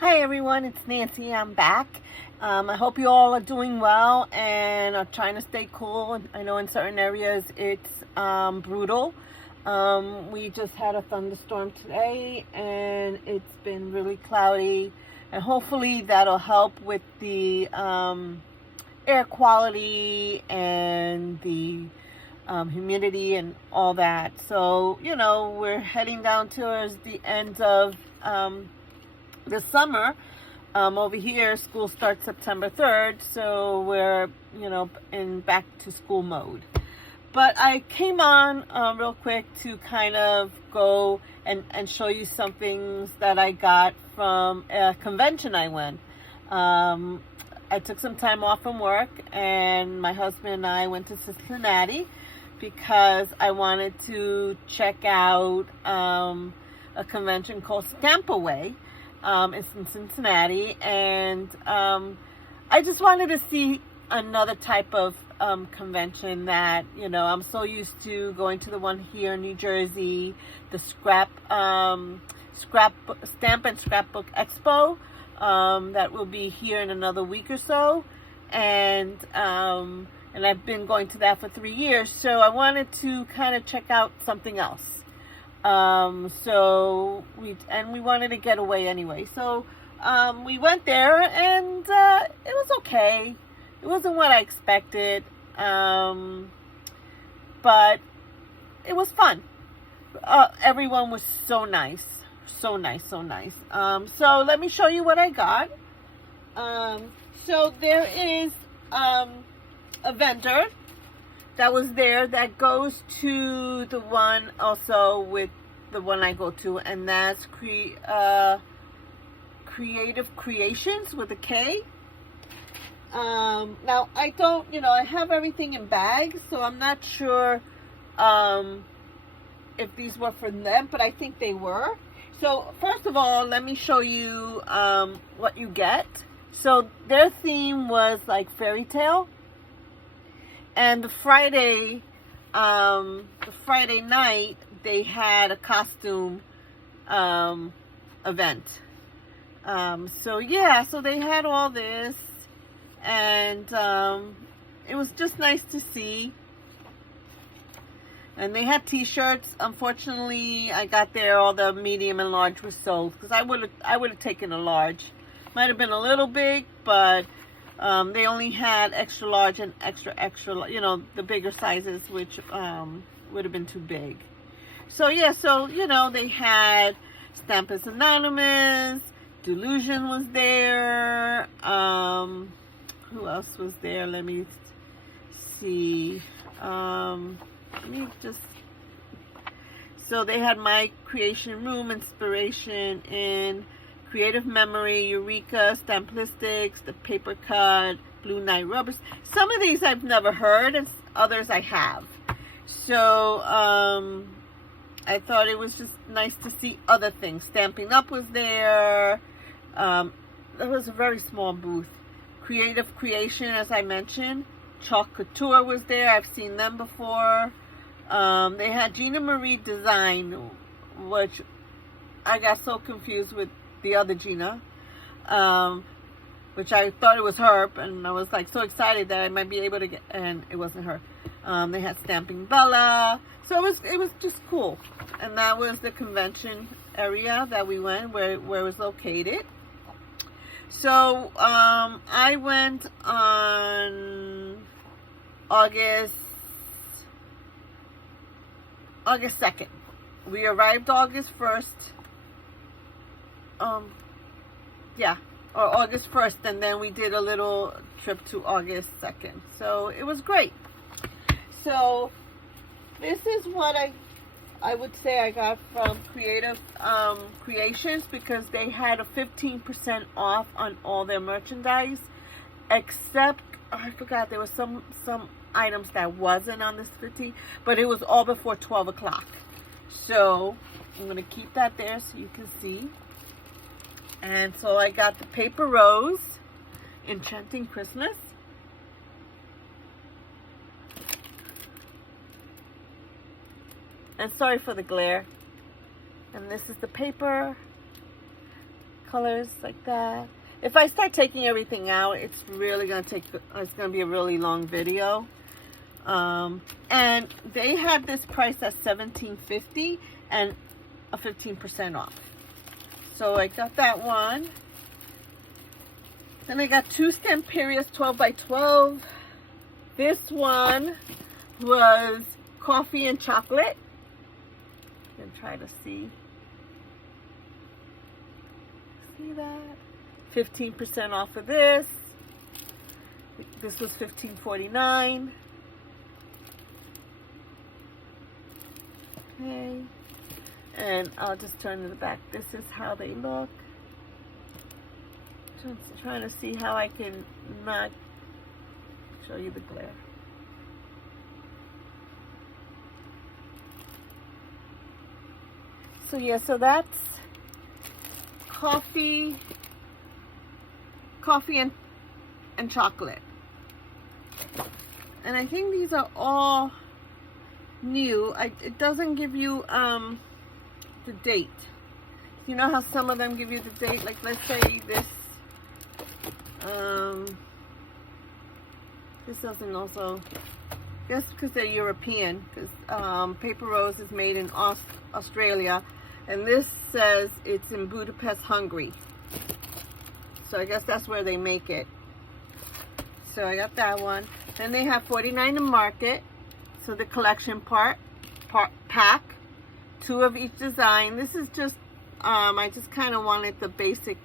Hi everyone, it's Nancy. I'm back. I hope you all are doing well and are trying to stay cool. I know in certain areas it's brutal. We just had a thunderstorm today and it's been really cloudy, and hopefully that'll help with the air quality and the humidity and all that. So, we're heading down towards the end of the summer. Over here, school starts September 3rd, so we're, in back to school mode. But I came on real quick to kind of go and show you some things that I got from a convention I went. I took some time off from work, and my husband and I went to Cincinnati because I wanted to check out a convention called StampAway. It's in Cincinnati, and I just wanted to see another type of convention that, I'm so used to going to the one here in New Jersey, the Stamp and Scrapbook Expo, that will be here in another week or so, and I've been going to that for 3 years, so I wanted to kind of check out something else. So we wanted to get away anyway. So we went there, and it was okay. It wasn't what I expected, but it was fun. Everyone was so nice, so nice, so nice. So let me show you what I got. So there is a vendor that was there that goes to the one also with the one I go to, and that's Creative Creations with a K. Now I don't, I have everything in bags, so I'm not sure if these were for them, but I think they were. So first of all, let me show you what you get. So their theme was like fairy tale. And the Friday night, they had a costume event. So they had all this, and it was just nice to see. And they had T-shirts. Unfortunately, I got there, all the medium and large were sold, because I would have taken a large. Might have been a little big, but they only had extra large and extra, the bigger sizes, which would have been too big. So, they had Stamp is Anonymous, Delusion was there, who else was there? Let me see. So they had My Creation Room, Inspiration in Creative Memory, Eureka, Stamplistics, The Paper Cut, Blue Night Rubbers. Some of these I've never heard, and others I have. So I thought it was just nice to see other things. Stamping Up was there. There was a very small booth. Creative Creation, as I mentioned. Chalk Couture was there. I've seen them before. They had Gina Marie Design, which I got so confused with the other Gina, which I thought it was her, and I was like so excited that I might be able to get, and it wasn't her. They had Stamping Bella, so it was just cool, and that was the convention area that we went, where it was located. So I went on August 2nd. We arrived August 1st. Or August 1st, and then we did a little trip to August 2nd. So it was great. So this is what I would say I got from Creative Creations, because they had a 15% off on all their merchandise, except I forgot there was some items that wasn't on this 15, but it was all before 12 o'clock. So I'm going to keep that there so you can see. And so I got the Paper Rose, Enchanting Christmas. And sorry for the glare. And this is the paper. colors like that. If I start taking everything out, it's really gonna it's gonna be a really long video. And they had this price at $17.50 and a 15% off. So I got that one. Then I got two StampAway 12x12. This one was coffee and chocolate. I'm gonna try to see that. 15% off of this. This was $15.49. Okay. And I'll just turn to the back. This is how they look. Just trying to see how I can not show you the glare. So yeah, so that's coffee and chocolate. And I think these are all new. It doesn't give you the date. You know how some of them give you the date? Like let's say this this doesn't also, just because they're European, because Paper Rose is made in Australia, and this says it's in Budapest, Hungary. So I guess that's where they make it. So I got that one. Then they have 49 in Market. So the collection pack, 2 of each design. This is just I just kind of wanted the basic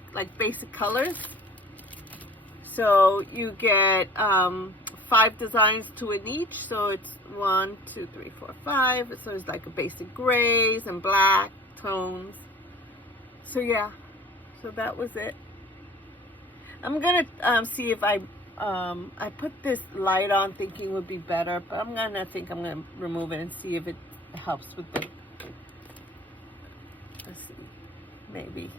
colors. So you get 5 designs, 2 in each. So it's 1, 2, 3, 4, 5. So it's like a basic grays and black tones. So yeah, so that was it. I'm gonna see if I put this light on thinking would be better, but I'm gonna remove it and see if it helps with the, let's see, maybe.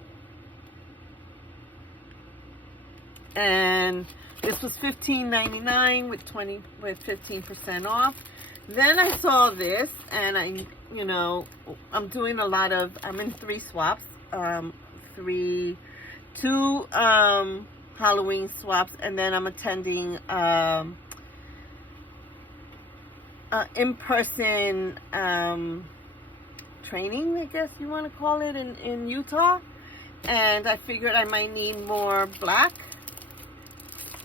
And this was $15.99 with 15% off. Then I saw this, and I'm doing a lot of, I'm in 3 swaps, 2 Halloween swaps, and then I'm attending in-person training, I guess you want to call it, in Utah. And I figured I might need more black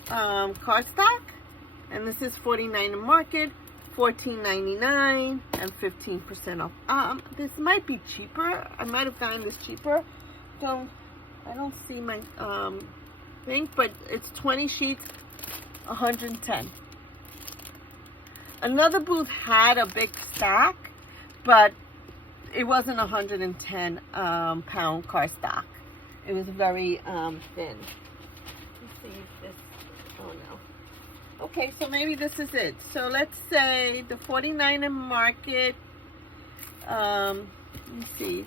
cardstock. And this is $49 in Market, $14.99, and 15% off. This might be cheaper. I might have gotten this cheaper. I don't see my thing, but it's 20 sheets, 110. Another booth had a big stack, but it wasn't 110 pound cardstock. It was very thin. Let's see if this, oh no. Okay, so maybe this is it. So let's say the 49 in Market, let me see.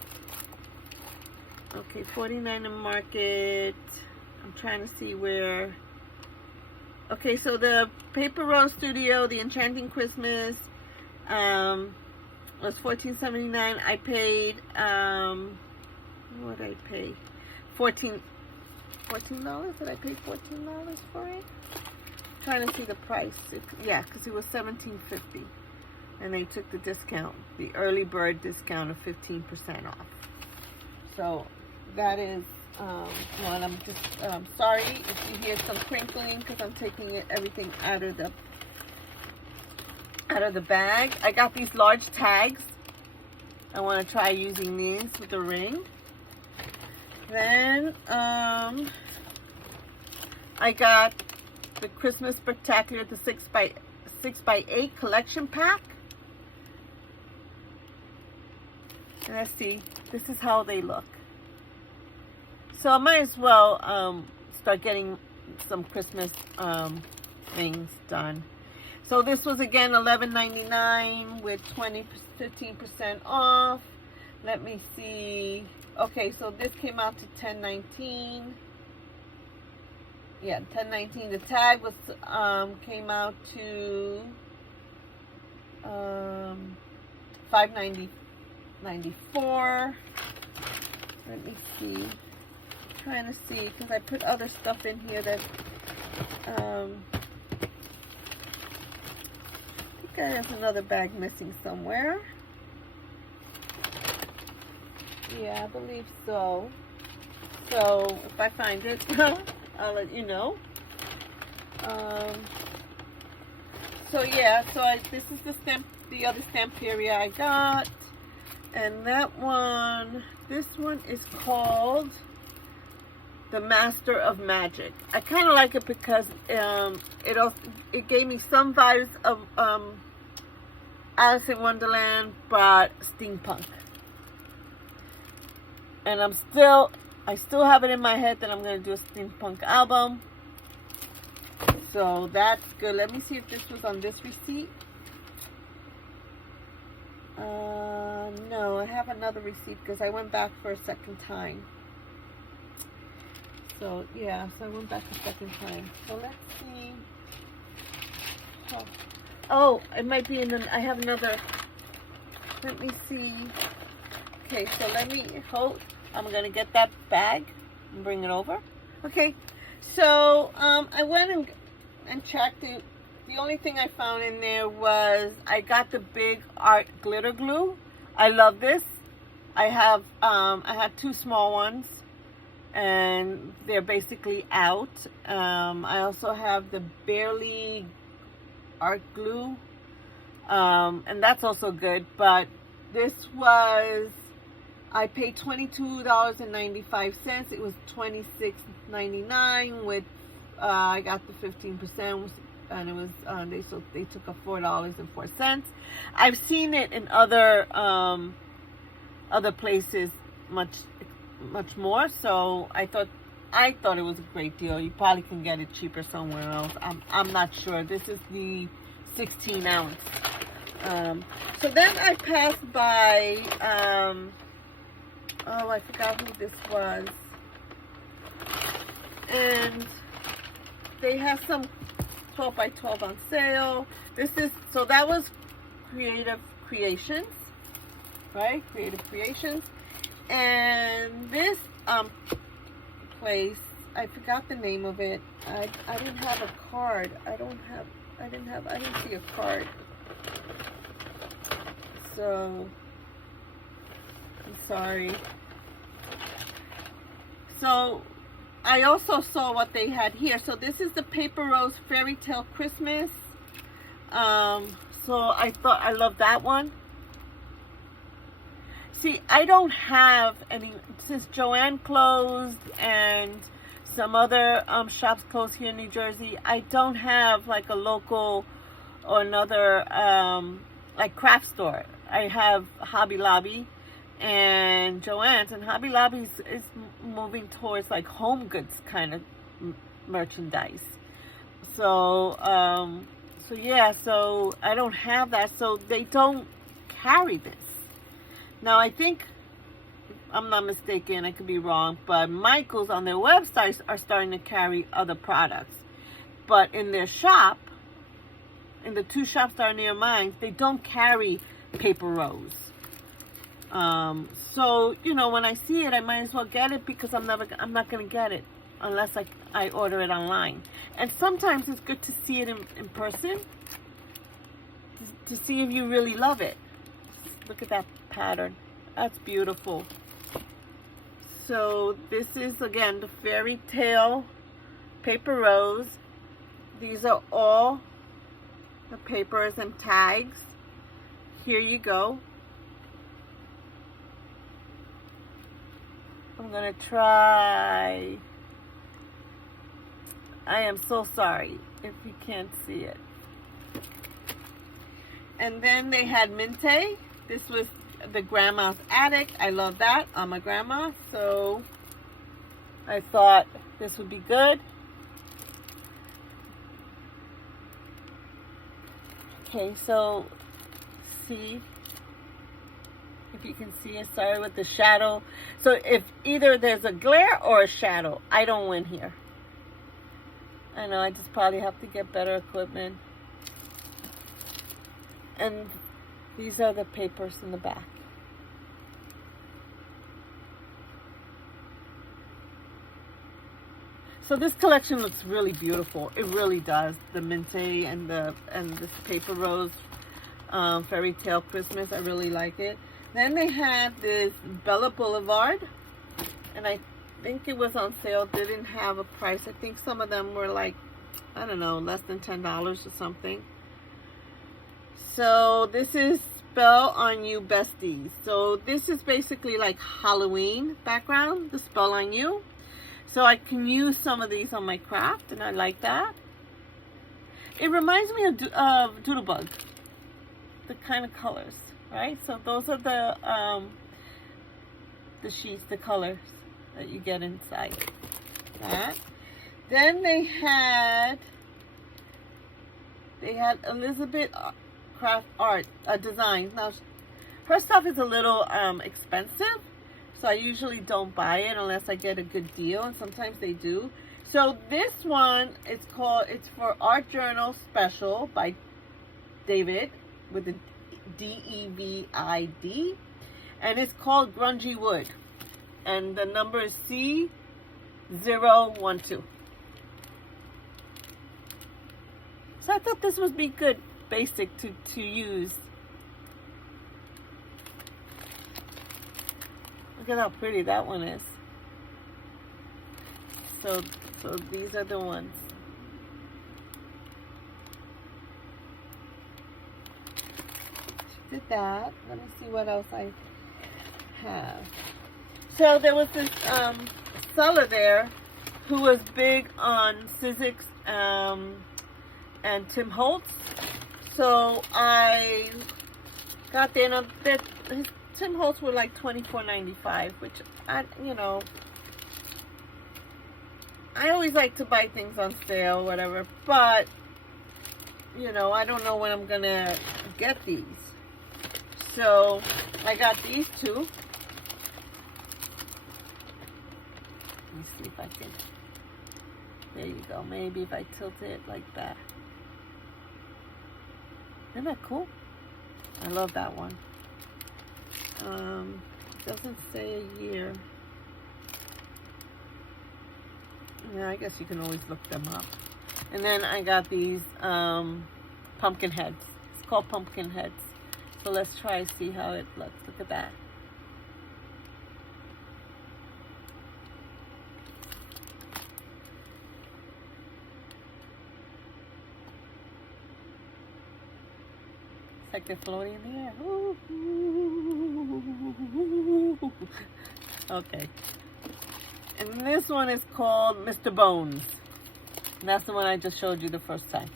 Okay, 49 in Market. I'm trying to see where. Okay, so the Paper Rose Studio, the Enchanting Christmas, was $14.79. I paid, what did I pay? $14. Did I pay $14 for it? Trying to see the price. Yeah, because it was $17.50, and they took the discount, the early bird discount of 15% off. So that is one. I'm just sorry if you hear some crinkling because I'm taking everything out of the bag. I got these large tags. I want to try using these with the ring. Then I got the Christmas Spectacular, the 6x8 collection pack. And let's see, this is how they look. So I might as well start getting some Christmas things done. So this was again $11.99 with 15% off. Let me see. Okay, so this came out to $10.19. Yeah, $10.19. The tag was came out to $5.94. Let me see. trying to see, because I put other stuff in here that, I think there's another bag missing somewhere. Yeah, I believe so. So, if I find it, I'll let you know. So yeah, so this is the stamp, the other Stamperia I got. And that one, this one is called The Master of Magic. I kind of like it because it gave me some vibes of Alice in Wonderland, but steampunk. And I still have it in my head that I'm going to do a steampunk album. So that's good. Let me see if this was on this receipt. No, I have another receipt because I went back for a second time. So yeah, so I went back a second time. So let's see. Oh, it might be in the, I have another. Let me see. Okay, so let me hold. I'm gonna get that bag and bring it over. Okay, so I went and checked it. The only thing I found in there was I got the big art glitter glue. I love this. I had two small ones, and they're basically out. I also have the barely art glue, and that's also good. But this was, I paid $22.95. It was $26.99 with I got the 15%. And it was they took a $4.04. I've seen it in other places much more. So I thought it was a great deal. You probably can get it cheaper somewhere else. I'm not sure. This is the 16 ounce. So then I passed by. Oh, I forgot who this was. And they have some 12 by 12 on sale. So that was Creative Creations, right? Creative Creations. And this place, I forgot the name of it. I didn't have a card. I didn't see a card. So I'm sorry. So I also saw what they had here. So this is the Paper Rose Fairy Tale Christmas. So I thought, I love that one. See, I don't have any, since Joanne closed and some other shops closed here in New Jersey, I don't have like a local or another like craft store. I have Hobby Lobby and Joann's, and Hobby Lobby is moving towards like home goods kind of merchandise. So, so yeah, so I don't have that, so they don't carry this. Now, I think, if I'm not mistaken, I could be wrong, but Michael's on their websites are starting to carry other products. But in their shop, in the two shops that are near mine, they don't carry Paper Rose. So, you know, when I see it, I might as well get it because I'm not going to get it unless I order it online. And sometimes it's good to see it in person to see if you really love it. Look at that pattern. That's beautiful. So this is, again, the Fairy Tale Paper Rose. These are all the papers and tags. Here you go. I'm going to try. I am so sorry if you can't see it. And then they had Minte. This was the Grandma's Attic. I love that. I'm a grandma, so I thought this would be good. Okay, so see if you can see it. Sorry with the shadow. So if either there's a glare or a shadow, I don't win here. I know, I just probably have to get better equipment. And these are the papers in the back. So this collection looks really beautiful. It really does. The Minte and this Paper Rose Fairy Tale Christmas. I really like it. Then they had this Bella Boulevard, and I think it was on sale. They didn't have a price. I think some of them were like, I don't know, less than $10 or something. So this is Spell on You Besties. So this is basically like Halloween background, the Spell on You. So I can use some of these on my craft, and I like that. It reminds me of Doodlebug, the kind of colors, right? So those are the sheets, the colors that you get inside that. Then they had Elizabeth Craft Art Designs. Now her stuff is a little expensive, so I usually don't buy it unless I get a good deal, and sometimes they do. So this one is it's for Art Journal Special by David with a D-E-V-I-D, and it's called Grungy Wood, and the number is C012. So I thought this would be good, basic to use. Look at how pretty that one is. So these are the ones. Did that. Let me see what else I have. So there was this seller there who was big on Sizzix and Tim Holtz. So I got there, and his Tim Holtz were like $24.95, which I always like to buy things on sale, whatever. But I don't know when I'm gonna get these. So I got these two. Let me see if I can. There you go. Maybe if I tilt it like that. Isn't that cool? I love that one. It doesn't say a year. Yeah, I guess you can always look them up. And then I got these pumpkin heads. It's called pumpkin heads. So let's try to see how it looks. Look at that. It's like they're floating in the air. Okay. And this one is called Mr. Bones. And that's the one I just showed you the first time.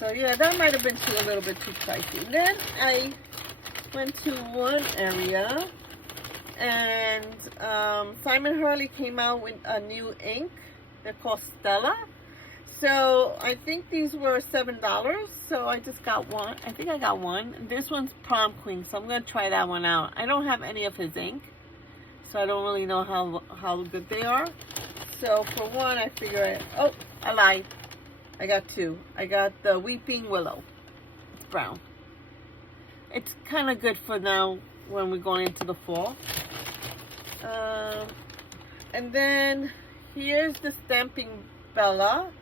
So yeah, that might have been a little bit too pricey. Then I went to one area, and Simon Hurley came out with a new ink. They're called Stella. So I think these were $7. So I just got one. I think I got one. This one's Prom Queen, so I'm going to try that one out. I don't have any of his ink, so I don't really know how good they are. So for one, I figure, I lied. I got two. I got the Weeping Willow. It's brown. It's kind of good for now when we're going into the fall. And then here's the Stamping Bella.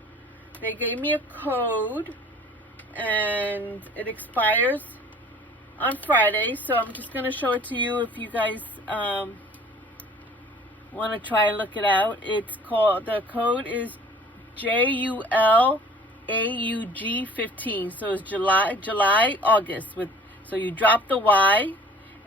They gave me a code, and it expires on Friday. So I'm just going to show it to you if you guys want to try and look it out. It's called, the code is JULAUG 15. So it's July, August. So you drop the Y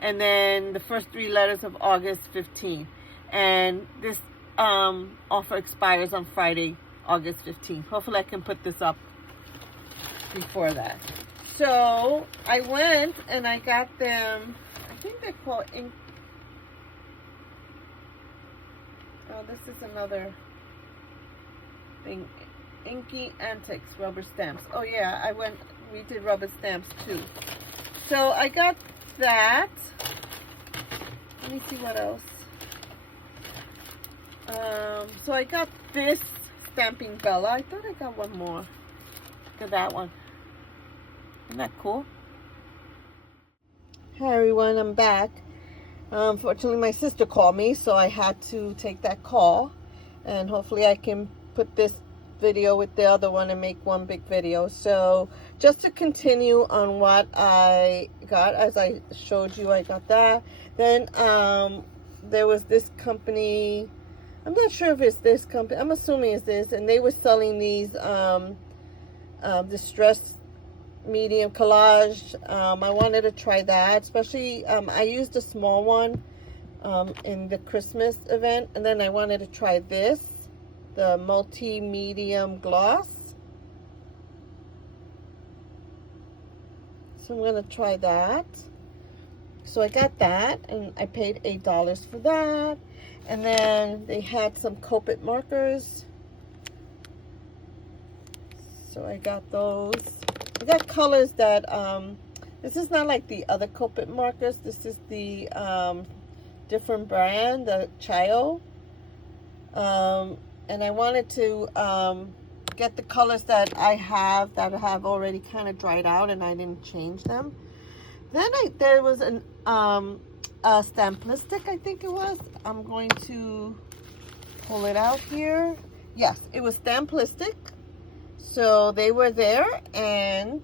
and then the first three letters of August 15. And this offer expires on Friday, August 15th. Hopefully I can put this up before that. So I went and I got them, I think they're called ink. Oh, this is another thing. Inky Antics rubber stamps. Oh yeah, we did rubber stamps too. So I got that. Let me see what else. So I got this Stamping Bella. I thought I got one more. Look at that one. Isn't that cool? Hi everyone, I'm back. Unfortunately, my sister called me, so I had to take that call. and hopefully I can put this video with the other one and make one big video. So just to continue on what I got, as I showed you, I got that. Then there was this company, I'm not sure if it's this company, I'm assuming it's this, and they were selling these distress medium collage. I wanted to try that, especially I used a small one in the Christmas event, and then I wanted to try this, the multi-medium gloss. So I'm going to try that. So I got that, and I paid $8 for that. And then they had some Copic markers. So I got those. I got colors that, this is not like the other Copic markers. This is the different brand, the Chio. And I wanted to get the colors that I have already kind of dried out, and I didn't change them. Then there was a Stamplistic, I think it was. I'm going to pull it out here. Yes, it was Stamplistic. So they were there, and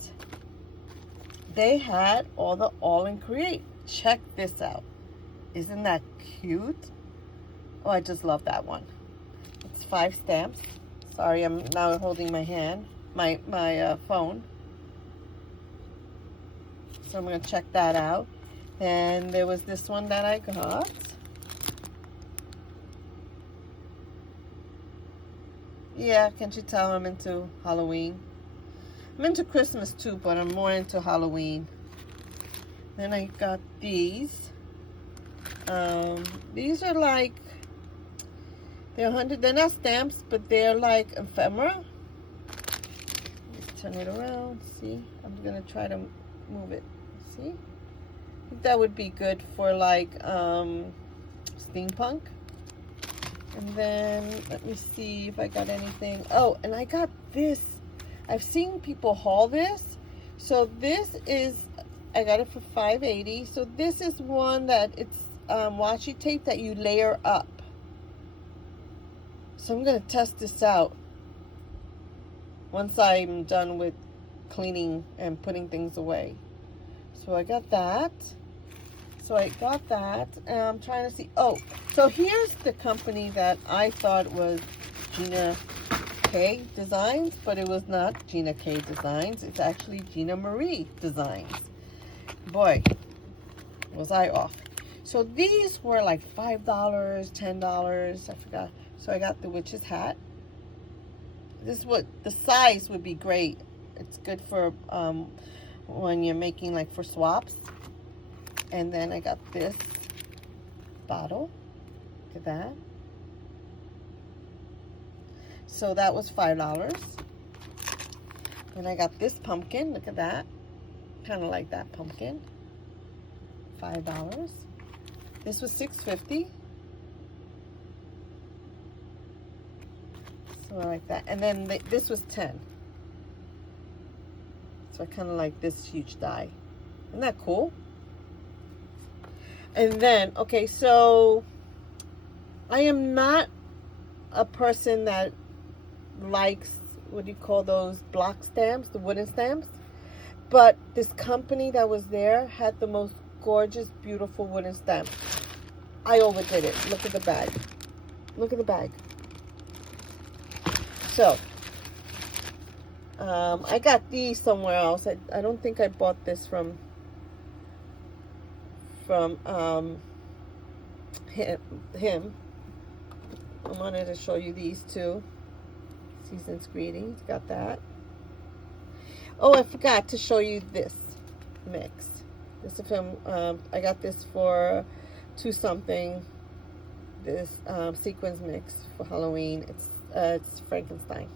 they had all the All in Create. Check this out. Isn't that cute? Oh, I just love that one. It's 5 stamps. Sorry, I'm now holding my hand, my phone. So I'm going to check that out. And there was this one that I got. Yeah, can't you tell I'm into Halloween? I'm into Christmas too, but I'm more into Halloween. Then I got these. These are like, they're not stamps, but they're like ephemera. Let's turn it around, see? I'm gonna try to move it, see? I think that would be good for like steampunk. And then let me see if I got anything. Oh, and I got this. I've seen people haul this. So this is, I got it for $5.80. So this is one that it's washi tape that you layer up. So I'm gonna test this out once I'm done with cleaning and putting things away. So I got that. And I'm trying to see. Oh, so here's the company that I thought was Gina K Designs, but it was not Gina K Designs. It's actually Gina Marie Designs. Boy, was I off. So these were like $5, $10, I forgot. So I got the witch's hat. This is what, the size would be great. It's good for when you're making like for swaps. And then I got this bottle. Look at that. So that was $5. And I got this pumpkin. Look at that. Kind of like that pumpkin. $5. This was $6.50. So I like that. And then this was $10. So I kind of like this huge die. Isn't that cool? And then, okay, so I am not a person that likes, what do you call those, block stamps, the wooden stamps. But this company that was there had the most gorgeous, beautiful wooden stamp. I overdid it. Look at the bag. Look at the bag. So, I got these somewhere else. I don't think I bought this from him. I wanted to show you these two. Season's Greetings, got that. Oh, I forgot to show you this mix. This is from, I got this for $2 something. This sequins mix for Halloween. It's Frankenstein.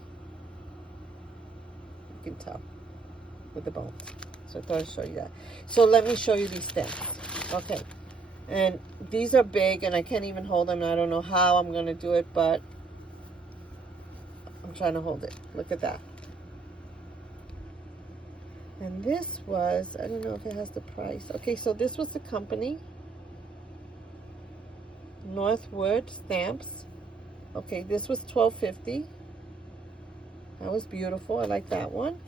You can tell with the bones. So I thought I'd show you that. So let me show you these stamps. Okay. And these are big, and I can't even hold them. I don't know how I'm going to do it, but I'm trying to hold it. Look at that. And this was, I don't know if it has the price. Okay, so this was the company. Northwood Stamps. Okay, this was $12.50. That was beautiful. I like that one.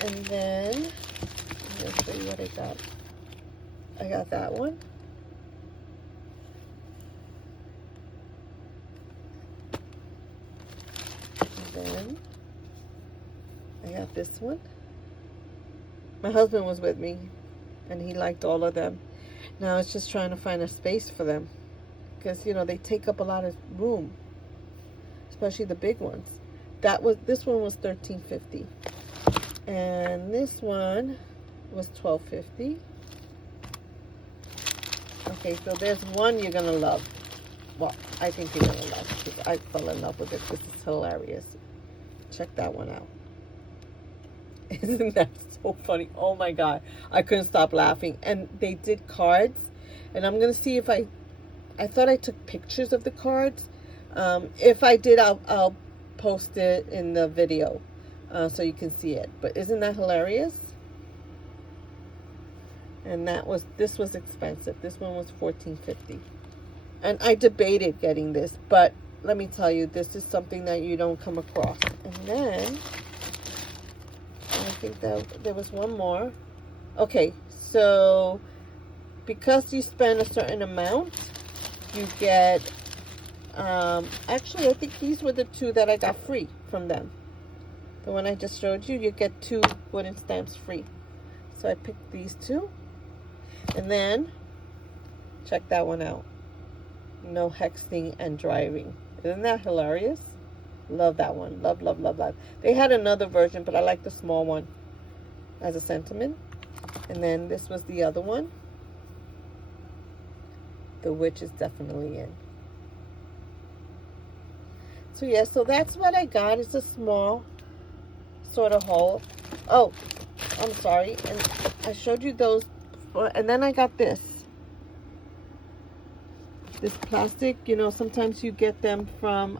And then, I'm going to show you what I got. I got that one. And then, I got this one. My husband was with me, and he liked all of them. Now it's just trying to find a space for them, because you know they take up a lot of room, especially the big ones. This one was $13.50, and this one was $12.50. Okay, so there's one you're gonna love. Well, I think you're gonna love, because I fell in love with it. This is hilarious. Check that one out. Isn't that so funny? Oh my god, I couldn't stop laughing. And they did cards, and I'm gonna see if I thought I took pictures of the cards. If I did, I'll post it in the video so you can see it. But isn't that hilarious? And this was expensive. This one was $14.50, and I debated getting this, but let me tell you, this is something that you don't come across. And then I think that there was one more. Okay, so because you spend a certain amount, you get, actually I think these were the two that I got free from them. The one I just showed you, you get 2 wooden stamps free. So I picked these 2. And then, check that one out. No hexing and driving. Isn't that hilarious? Love that one. Love, love, love, love. They had another version, but I like the small one as a sentiment. And then this was the other one. The witch is definitely in. So yeah, so that's what I got. It's a small sort of haul. Oh, I'm sorry. And I showed you those. And then I got this plastic. You know, sometimes you get them from,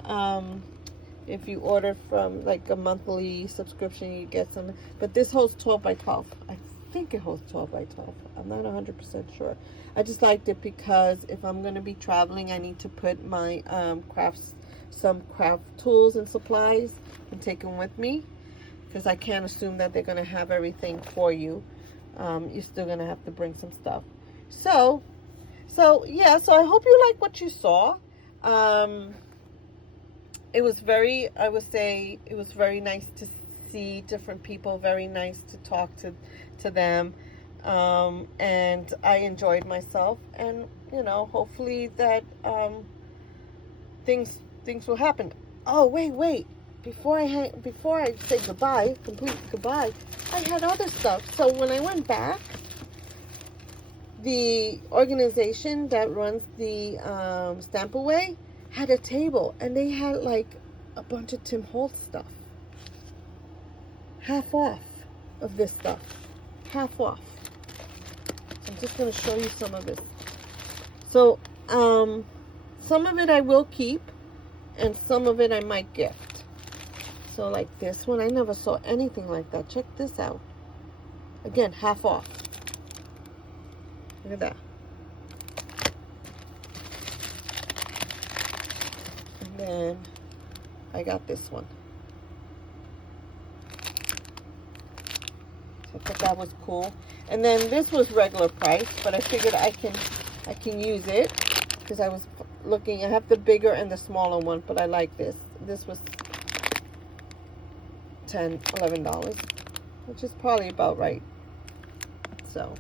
if you order from like a monthly subscription, you get some. But this holds 12 by 12. I think it holds 12 by 12. I'm not 100% sure. I just liked it because if I'm going to be traveling, I need to put my some craft tools and supplies and take them with me, because I can't assume that they're going to have everything for you. You're still going to have to bring some stuff. So yeah, so I hope you like what you saw. It was very, I would say, it was very nice to see different people, very nice to talk to them. And I enjoyed myself, and, you know, hopefully that things will happen. Oh, wait. Before I say goodbye, complete goodbye, I had other stuff. So when I went back, the organization that runs the StampAway had a table, and they had like a bunch of Tim Holtz stuff. Half off of this stuff. Half off. I'm just going to show you some of it. So some of it I will keep, and some of it I might gift. So like this one, I never saw anything like that. Check this out. Again, half off. Look at that. And then I got this one. So I thought that was cool. And then this was regular price, but I figured I can use it because I was looking. I have the bigger and the smaller one, but I like this. This was $10, $11, which is probably about right. So,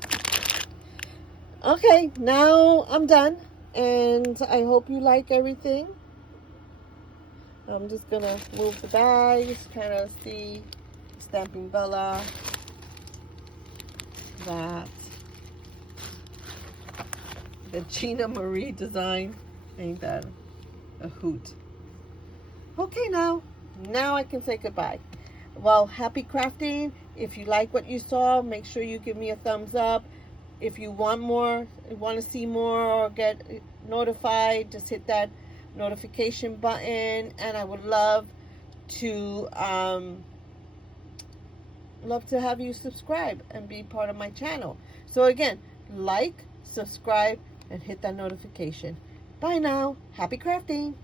okay, now I'm done, and I hope you like everything. I'm just gonna move the bags, kind of see Stamping Bella. That the Gina Marie design, ain't that a hoot? Okay, now I can say goodbye. Well, happy crafting. If you like what you saw, make sure you give me a thumbs up. If you want more, want to see more, or get notified, just hit that notification button. And I would love to have you subscribe and be part of my channel. So again, like, subscribe, and hit that notification. Bye now. Happy crafting.